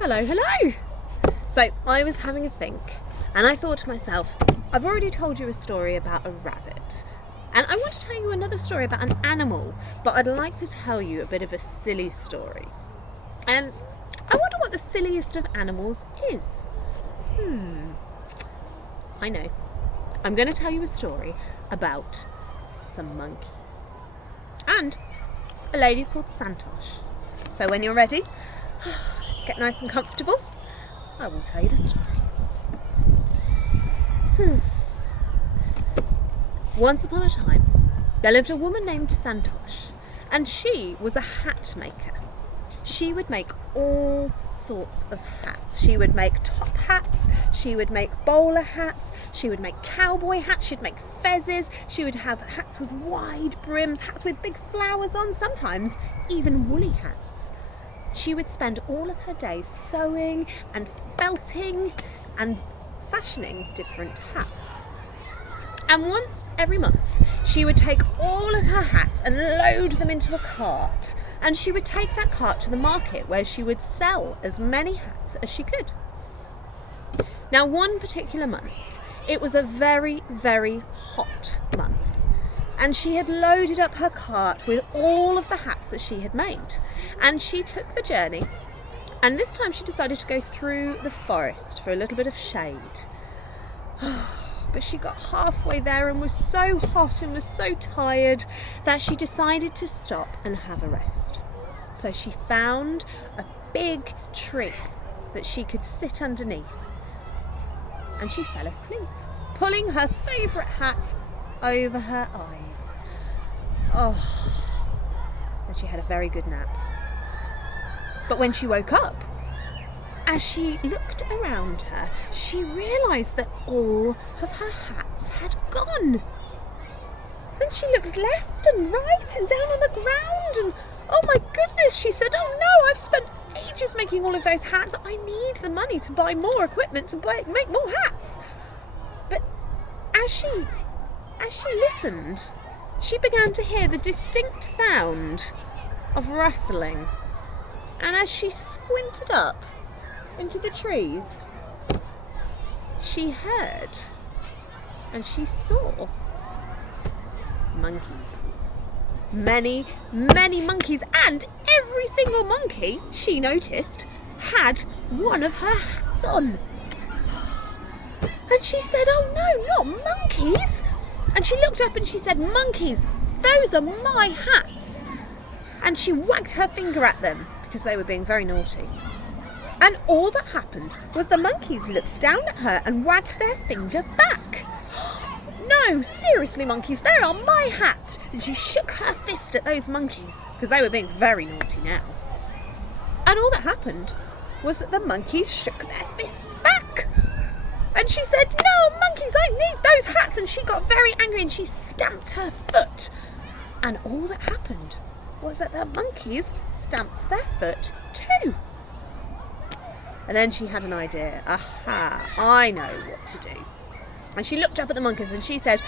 Hello, hello! So I was having a think and I thought to myself, I've already told you a story about a rabbit and I want to tell you another story about an animal, but I'd like to tell you a bit of a silly story. And I wonder what the silliest of animals is. I know. I'm going to tell you a story about some monkeys and a lady called Santosh. So when you're ready, let's get nice and comfortable. I will tell you the story. Once upon a time, there lived a woman named Santosh, and she was a hat maker. She would make all sorts of hats. She would make top hats, she would make bowler hats, she would make cowboy hats, she'd make fezzes, she would have hats with wide brims, hats with big flowers on, sometimes even woolly hats. She would spend all of her days sewing and felting and fashioning different hats. And once every month, she would take all of her hats and load them into a cart. And she would take that cart to the market where she would sell as many hats as she could. Now, one particular month, it was a very, very hot month. And she had loaded up her cart with all of the hats that she had made. And she took the journey. And this time she decided to go through the forest for a little bit of shade. But she got halfway there and was so hot and was so tired that she decided to stop and have a rest. So she found a big tree that she could sit underneath, and she fell asleep, pulling her favourite hat over her eyes. And she had a very good nap. But when she woke up, as she looked around her, she realised that all of her hats had gone. And she looked left and right and down on the ground and, oh my goodness, she said, oh no, I've spent ages making all of those hats. I need the money to buy more equipment to make more hats. But as she listened, she began to hear the distinct sound of rustling. And as she squinted up into the trees, she heard and she saw monkeys. Many, many monkeys, and every single monkey, she noticed, had one of her hats on. And she said, oh no, not monkeys. And she looked up and she said, monkeys, those are my hats. And she wagged her finger at them because they were being very naughty. And all that happened was the monkeys looked down at her and wagged their finger back. No, seriously, monkeys, they are my hats. And she shook her fist at those monkeys because they were being very naughty now. And all that happened was that the monkeys shook their fists back. And she said, no, monkeys, I need those hats. And she got very angry and she stamped her foot. And all that happened was that the monkeys stamped their foot too. And then she had an idea. Aha, I know what to do. And she looked up at the monkeys and she said,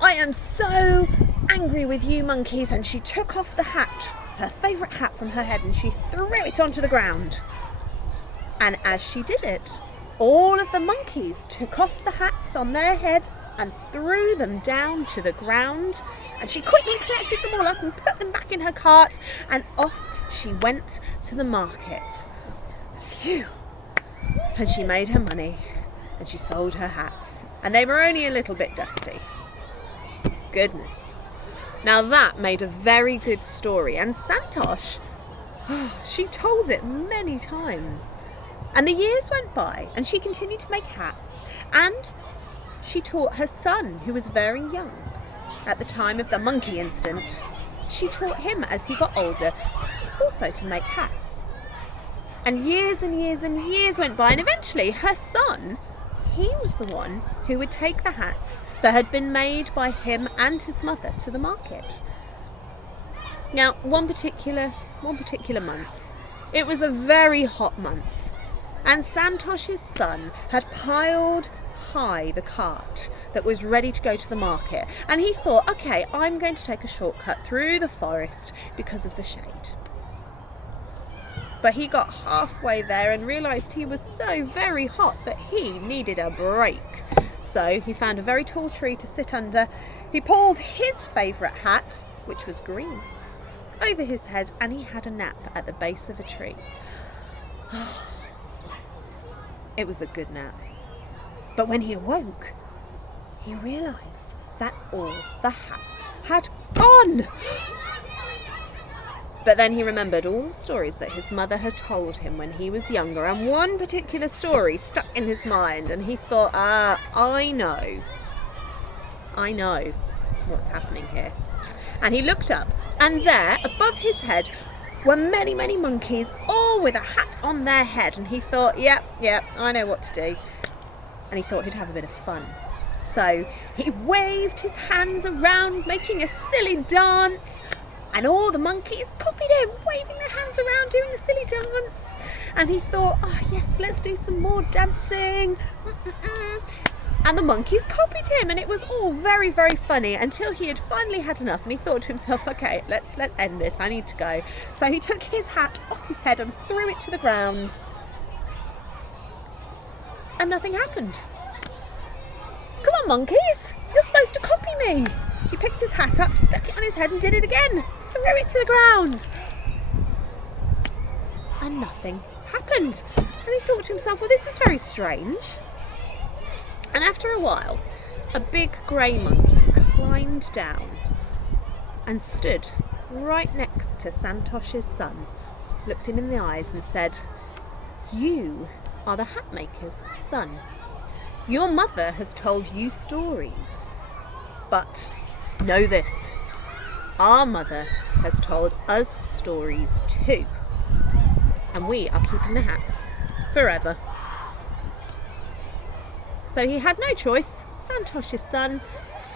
I am so angry with you monkeys. And she took off the hat, her favourite hat, from her head and she threw it onto the ground. And as she did it, all of the monkeys took off the hats on their head and threw them down to the ground. And she quickly collected them all up and put them back in her cart, and off she went to the market. Phew! And she made her money and she sold her hats, and they were only a little bit dusty. Goodness. Now that made a very good story, and Santosh, she told it many times. And the years went by and she continued to make hats, and she taught her son, who was very young at the time of the monkey incident, she taught him as he got older also to make hats. And years and years and years went by, and eventually her son, he was the one who would take the hats that had been made by him and his mother to the market. Now, one particular month, it was a very hot month, and Santosh's son had piled high the cart that was ready to go to the market, and he thought, okay, I'm going to take a shortcut through the forest because of the shade. but he got halfway there and realised he was so very hot that he needed a break. So he found a very tall tree to sit under. He pulled his favourite hat, which was green, over his head, and he had a nap at the base of a tree. It was a good nap. But when he awoke, he realised that all the hats had gone. But then he remembered all the stories that his mother had told him when he was younger, and one particular story stuck in his mind, and he thought, I know what's happening here. And he looked up, and there, above his head, were many, many monkeys, all with a hat on their head, and he thought, yep, I know what to do. And he thought he'd have a bit of fun. So he waved his hands around, making a silly dance, and all the monkeys copied him, waving their hands around, doing a silly dance. And he thought, oh yes, let's do some more dancing. And the monkeys copied him, and it was all very, very funny until he had finally had enough, and he thought to himself, okay, let's end this, I need to go. So he took his hat off his head and threw it to the ground, and nothing happened. Come on, monkeys, you're supposed to copy me. He picked his hat up, stuck it on his head, and did it again. Threw it to the ground. And nothing happened. And he thought to himself, well, this is very strange. And after a while, a big grey monkey climbed down and stood right next to Santosh's son, looked him in the eyes and said, you are the hat maker's son. Your mother has told you stories, but know this, our mother has told us stories too, and we are keeping the hats forever. So he had no choice, Santosh's son.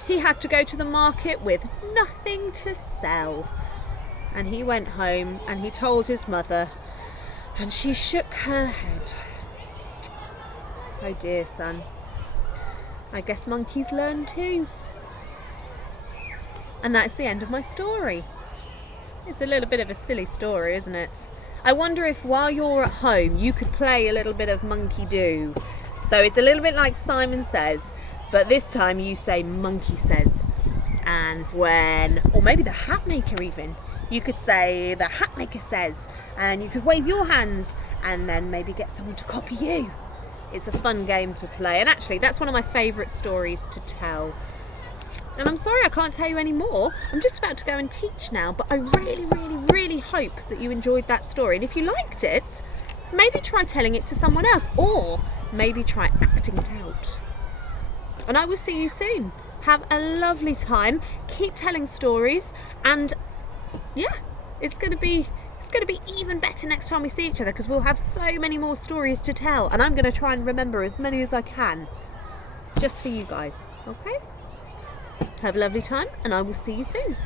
He had to go to the market with nothing to sell. And he went home and he told his mother, and she shook her head. Oh dear, son. I guess monkeys learn too. And that's the end of my story. It's a little bit of a silly story, isn't it? I wonder if while you're at home you could play a little bit of Monkey Do. So it's a little bit like Simon Says, but this time you say Monkey Says. And or maybe the hat maker even, you could say the hat maker says, and you could wave your hands and then maybe get someone to copy you. It's a fun game to play, and actually that's one of my favourite stories to tell. And I'm sorry I can't tell you any more. I'm just about to go and teach now, but I really, really, really hope that you enjoyed that story. And if you liked it, maybe try telling it to someone else, or maybe try acting it out. And I will see you soon. Have a lovely time. Keep telling stories, and yeah, it's going to be even better next time we see each other, because we'll have so many more stories to tell, and I'm going to try and remember as many as I can just for you guys. Okay? Have a lovely time, and I will see you soon.